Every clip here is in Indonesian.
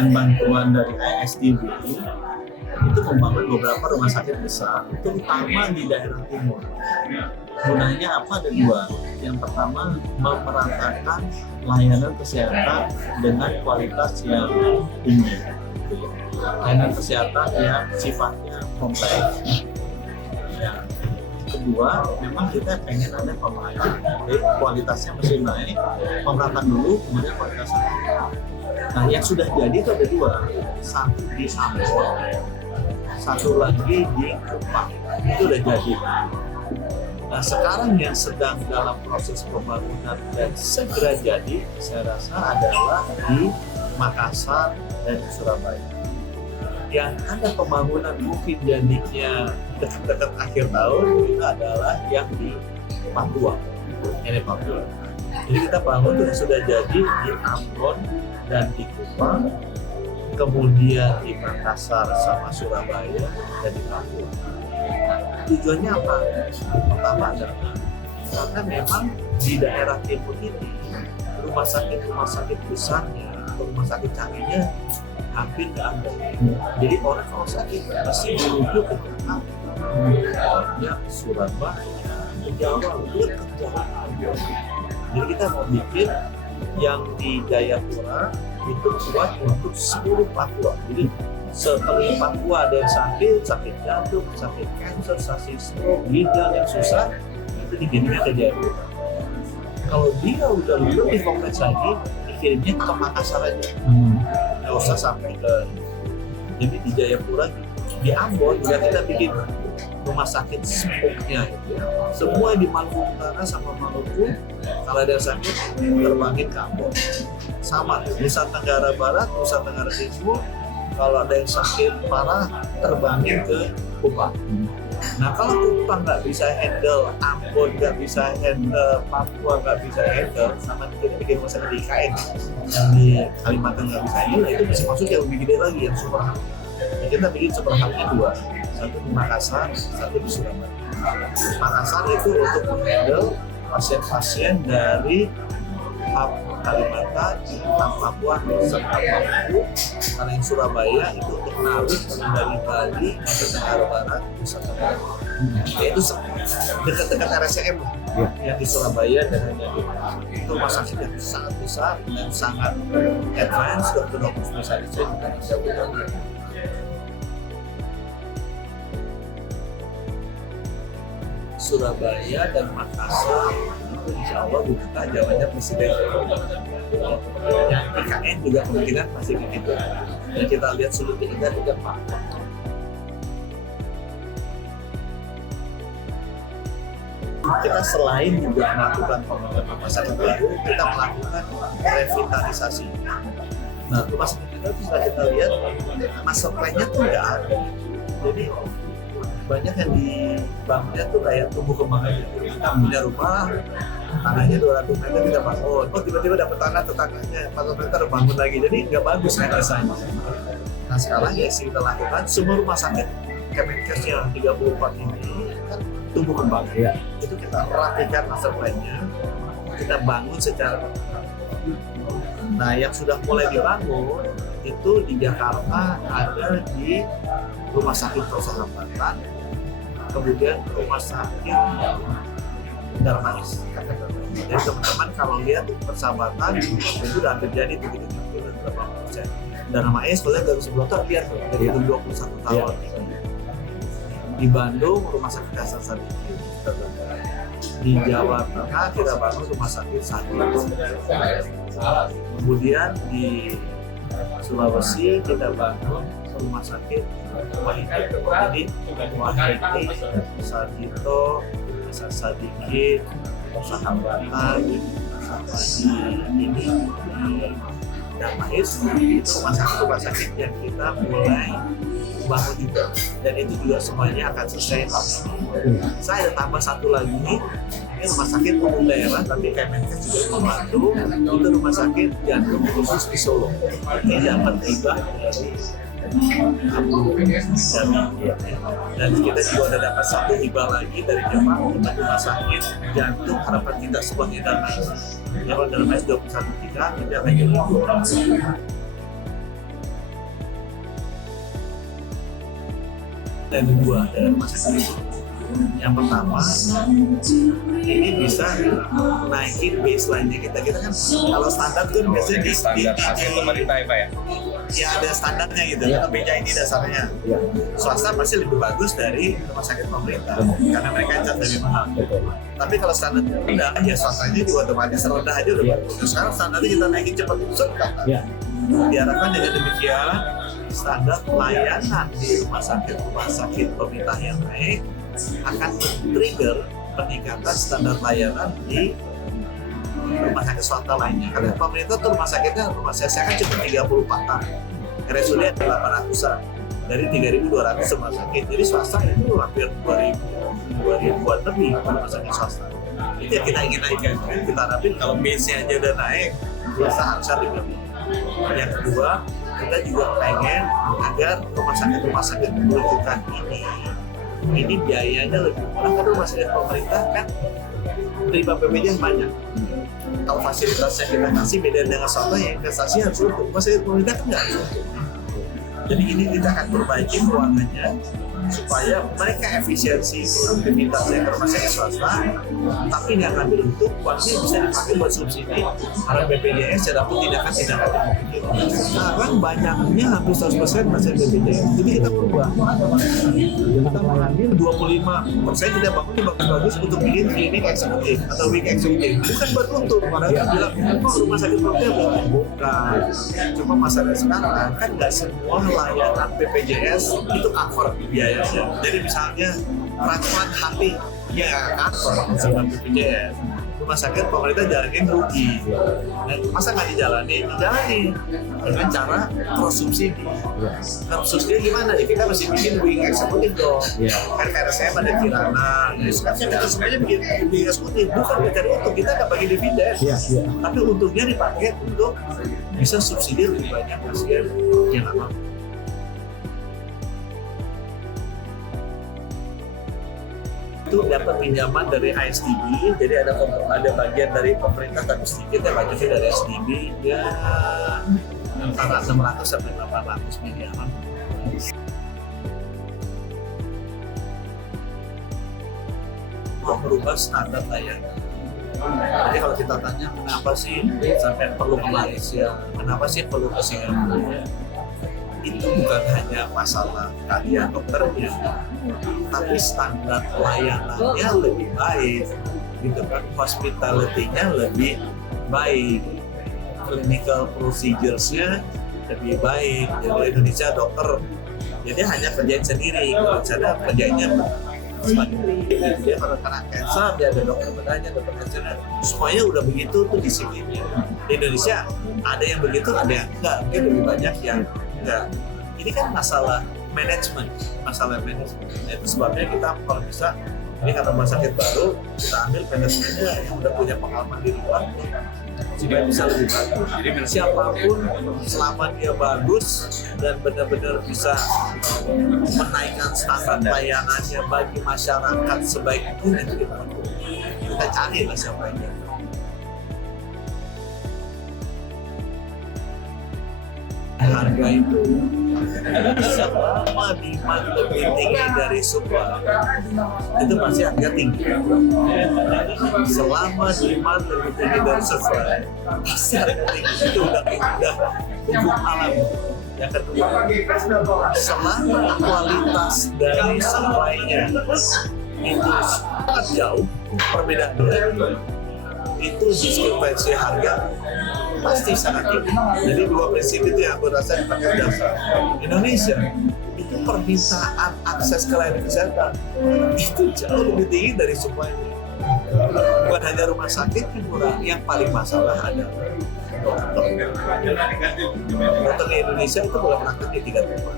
dengan bantuan dari ISDB itu membangun beberapa rumah sakit besar, terutama di daerah timur. Gunanya apa? Ada dua. Yang pertama, memeratakan layanan kesehatan dengan kualitas yang tinggi. Layanan kesehatan yang sifatnya kompleks. Yang kedua, memang kita pengen ada pemerataan. Jadi kualitasnya mesti naik, pemerataan dulu, kemudian kualitasnya. Nah, yang sudah jadi itu ada dua. Satu di Ambon, satu lagi di Kupang. Itu udah jadi. Nah, sekarang yang sedang dalam proses pembangunan dan segera jadi, saya rasa adalah di Makassar dan Surabaya. Yang ada pembangunan mungkin jadinya dekat-dekat akhir tahun itu adalah yang di Papua. Ini Papua. Jadi kita bangun itu sudah jadi di Ambon dan di Kupang, kemudian di Makassar sama Surabaya dan di Papua. Tujuannya apa? Pertama adalah karena memang di daerah timur ini rumah sakit besarnya atau rumah sakit canggihnya hampir nggak ada. Jadi orang kalau sakit pasti menuju ke ya Surabaya, ke Jawa, ke Jawa. Jadi kita mau bikin yang di Jayapura itu kuat untuk seluruh Papua. Jadi setelah Papua ada yang sakit jantung, sakit kanker, sakit stroke, ginjal yang susah, itu dikirimnya ke Jayapura. Kalau dia udah lebih kompleks lagi, dikirimnya ke Makassar aja. Nggak usah sampai ke. Jadi di Jayapura, di Ambon juga kita bikin rumah sakit spoke-nya itu. Semua di Maluku Utara sama Maluku, kalau ada yang sakit terbangin ke Ambon. Sama Nusa Tenggara Barat, Nusa Tenggara Timur, kalau ada yang sakit parah terbangin ke Kupang. Nah kalau Kupang nggak bisa handle, Ambon nggak bisa handle, Papua nggak bisa handle, sama kita bikin rumah sakit di IKN yang di Kalimantan nggak bisa handle, itu bisa masuk yang lebih gede lagi, yang super hub. Nah, kita bikin super hubnya dua, satu di Makassar, satu di Surabaya. Makassar itu untuk menghandle pasien-pasien dari hub Kalimantan, hub Papua, serta Maluku. Karena yang Surabaya itu untuk narik dari Bali, Nusa Tenggara Barat, Nusa Tenggara. Itu dekat-dekat RSCM yang di Surabaya dan itu rumah sakit yang sangat besar dan sangat advance, dokter-dokter spesialisnya juga bisa bekerja. Surabaya dan Makassar itu insya Allah buka jawabannya presiden. Yang IKN juga kemungkinan masih begitu. Dan kita lihat seluruh kita juga Pak. Kita selain juga melakukan pembangunan rumah sakit baru, kita melakukan revitalisasi. Nah, rumah sakit kita bisa kita lihat master plan-nya tuh nggak ada. Jadi banyak yang dibangunnya tuh kayak tumbuh kembang aja. Kita punya rumah, tanahnya 200 meter kita bangun. Oh tiba-tiba dapat tanah tetangganya 400 meter bangun lagi. Jadi nggak bagus kan rasanya. Nah sekarang ya sih kita lakukan semua rumah sakit Kemenkes yang 34 ini kan tumbuh kembang. Ya. Itu kita rapikan master plan-nya, kita bangun secara. Nah yang sudah mulai dibangun itu di Jakarta ada di Rumah Sakit Persahabatan, kemudian Rumah Sakit Darmais. Jadi teman-teman kalau lihat Persahabatan itu udah hampir jadi tuh gitu, berapa persen. Darmais kalau lihat dari sebelah tuh lihat dari 21 tahun. Di Bandung Rumah Sakit Hasan Sadikin. Di Jawa Tengah kita bangun Rumah Sakit Sadiko. Kemudian di Sulawesi kita bangun Rumah Sakit Wahidi. Jadi Wahidi, Sadito, Hasan Sadikin, Persahabatan, sama di Darmais itu rumah sakit yang kita mulai bangun juga, dan itu juga semuanya akan selesai tahun ini. Saya ada tambah satu lagi, ini rumah sakit umum daerah tapi Kemenkes juga membantu, itu rumah sakit jantung khusus di Solo. Ini dapat hibah dari dan kita juga ada dapat satu hibah lagi dari Jepang untuk rumah sakit jantung. Harapan kita sebagai Darmais, ya kalau Darmais 21 juta, kita akan jadi Ada dua dari rumah sakit itu. Yang pertama, ini bisa naikin baseline-nya kita. Kita kan kalau standar tuh biasanya di standar hasil pemerintah ya Pak ya? Ya ada standarnya gitu, BPJS ini dasarnya. Swasta pasti lebih bagus dari rumah sakit pemerintah karena mereka cat lebih mahal. Tapi kalau standar rendah, ya swastanya juga otomatis rendah aja udah bagus. Sekarang standarnya kita naikin cepat besar kan? Diharapkan dengan demikian standar pelayanan di rumah sakit pemerintah yang naik akan men-trigger peningkatan standar layanan di rumah sakit swasta lainnya. Karena pemerintah tuh rumah sakitnya, saya kan cuma 34 an, RSUD ada 800-an dari 3.200 rumah sakit. Jadi swasta itu hampir 2.000-an lebih rumah sakit swasta. Itu yang kita ingin naikkan. Kita harapin kalau base-nya aja udah naik, swasta harusnya lebih. Yang kedua, kita juga pengen agar rumah sakit rujukan ini biayanya lebih murah karena rumah sakit pemerintah kan terima BPJS banyak. Kalau fasilitasnya kita kasih beda dengan swasta yang investasi harus untuk rumah sakit pemerintah kan nggak harus untuk. Jadi ini kita akan perbaiki keuangannya supaya mereka efisiensi produktivitasnya ke rumah sakit swasta, tapi nggak ngambil untuk uangnya bisa dipakai buat subsidi karena BPJS ya dapat tindakan-tindakan. Sekarang banyaknya hampir 100% masih BPJS. Jadi kita berubah. Kita mengambil 25% kita bangun bagus-bagus untuk bikin klinik eksekutif atau week eksekutif. Bukan buat untung. Padahal kita bilang, kok rumah sakit pemerintah bukan. Cuma masalah sekarang kan nggak semua layanan BPJS itu cover biaya. Jadi misalnya transplant hati ya cover sama BPJS. Rumah sakit pemerintah jalanin rugi. Nah, masa nggak dijalani dengan cara cross subsidi. Cross subsidi gimana? Ya kita mesti bikin wing eksekutif dong. Kan RSM ada Kirana. Sekarang kita semuanya bikin wing eksekutif. Bukan mencari untung, kita nggak bagi dividen. Tapi untungnya dipakai untuk bisa subsidi lebih banyak pasien yang nggak mampu. Itu dapat pinjaman dari ISDB, jadi ada bagian dari pemerintah tapi sedikit ya banyaknya dari ISDB ya antara 600 sampai 800 miliaran. Mau merubah standar layanan. Jadi kalau kita tanya kenapa sih sampai perlu ke Malaysia, kenapa sih perlu ke Singapura? Itu bukan hanya masalah keahlian dokternya, tapi standar pelayanannya lebih baik, gitu kan, hospitality-nya lebih baik, clinical procedures-nya lebih baik. Jadi Indonesia dokter, jadi hanya kerjain sendiri, kalau sana kerjanya dia kalau kena cancer, dia ada dokter bedanya, dokter cancernya, semuanya udah begitu tuh disiplinnya. Di Indonesia ada yang begitu, ada yang enggak, mungkin lebih banyak yang enggak. Ini kan masalah manajemen. Itu sebabnya kita kalau bisa, ini karena rumah sakit baru, kita ambil manajemennya yang udah punya pengalaman di luar, supaya bisa lebih bagus. Jadi siapapun selama dia bagus dan benar-benar bisa menaikkan standar pelayanannya bagi masyarakat sebaik mungkin, itu kita cari lah siapa yang dia. Harga itu selama demand lebih tinggi dari supply itu pasti harga tinggi. Selama demand lebih tinggi dari supply pasti harga tinggi. Itu udah hukum alam. Yang kedua, selama kualitas dari supply-nya itu sangat jauh perbedaannya, itu diskrepansi harga pasti sangat tinggi. Jadi dua prinsip itu yang aku rasa dipakai dasar. Indonesia itu permintaan akses ke layanan kesehatan itu jauh lebih tinggi dari supply-nya. Bukan hanya rumah sakit yang murah, yang paling masalah adalah dokter. Dokter di Indonesia itu boleh praktek di 3 tempat.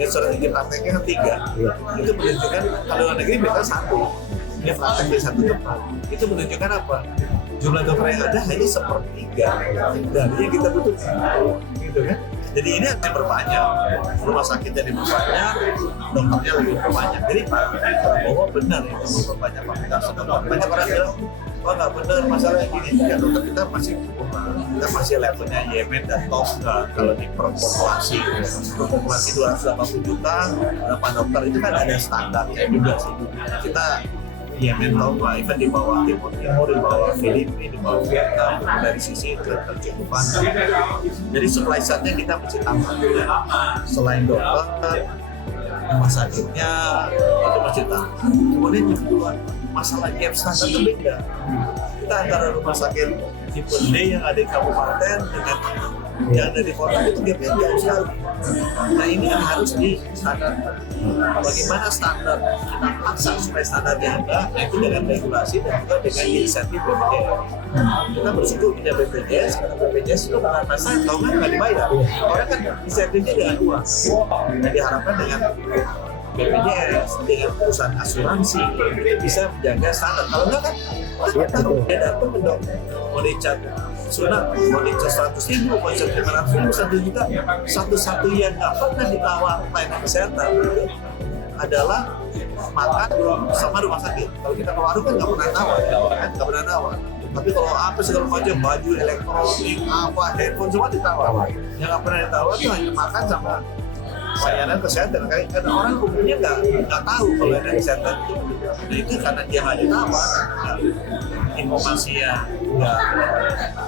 Yang surat izin prakteknya kan 3. Itu menunjukkan kalau luar negeri biasanya 1. Dia praktek di 1 tempat. Itu menunjukkan apa? Jumlah dokter yang ada hanya 1/3 dari yang kita butuhkan, gitu kan? Jadi ini harus diperbanyak, rumah sakitnya diperbanyak, dokternya lebih diperbanyak. Jadi Pak Prabowo benar itu memperbanyak fasilitas dokter. Banyak orang bilang wah nggak benar masalahnya gini. Ya dokter kita masih levelnya Yemen dan Tonga kalau di per populasi 280 juta berapa dokter itu kan ada standarnya juga sih. Kita Yemen Tonga, even di bawah Timur, di bawah Filipina, di bawah Vietnam, dari sisi ketercukupan. Jadi supply side-nya kita mesti tambah. Selain dokter, rumah sakitnya itu mesti tambah. Kemudian yang kedua, masalah gap standar itu beda. Kita antara rumah sakit tipe D yang ada di kabupaten dengan yang ada di kota itu gapnya jauh sekali. Nah ini yang harus distandarkan. Bagaimana standar kita paksa supaya standarnya ada, itu dengan regulasi dan juga dengan insentif BPJS. Kita bersyukur punya BPJS, karena BPJS itu pengawasan kalau nggak dibayar. Orang kan insentifnya dengan uang. Nah diharapkan dengan BPJS dengan perusahaan asuransi bisa menjaga standar. Kalau enggak kan, tahu dia datang ke dokter mau dicat sunat, mau dicat 100.000, mau dicat 500.000, 1 juta. Satu-satu yang nggak pernah ditawar pelayanan kesehatan itu adalah makan sama rumah sakit. Kalau kita ke warung kan nggak pernah nawar, nggak pernah nawar. Tapi kalau apa segala macam baju elektronik, apa handphone semua ditawar. Yang nggak pernah ditawar itu hanya makan sama pelayanan kesehatan. Karena orang umumnya nggak tahu pelayanan kesehatan itu. Nah itu karena dia hanya ditawar, informasi yang nggak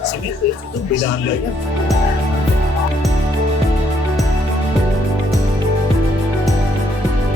simetris itu beda harganya.